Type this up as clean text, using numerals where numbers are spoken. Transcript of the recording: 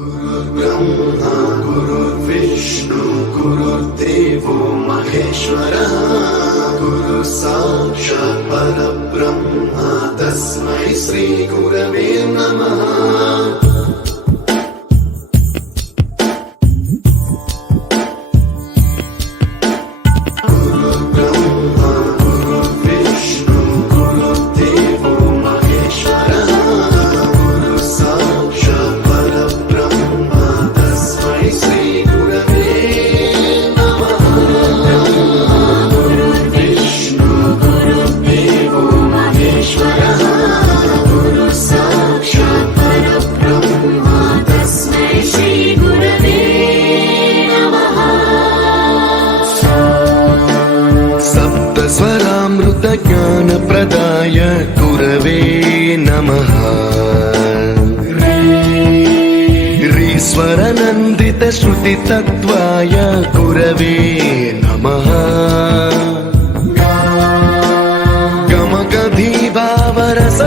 गुरुर्ब्रह्मा गुरुर्विष्णु गुरुर्देवो महेश्वरः गुरु साक्षात् परब्रह्म तस्मै श्री गुरवे नमः। ज्ञान प्रदाय गुरवे नमः। ऋस्वर नन्दित श्रुति तत्त्वाय गुरवे नमः। गमगधीभावरस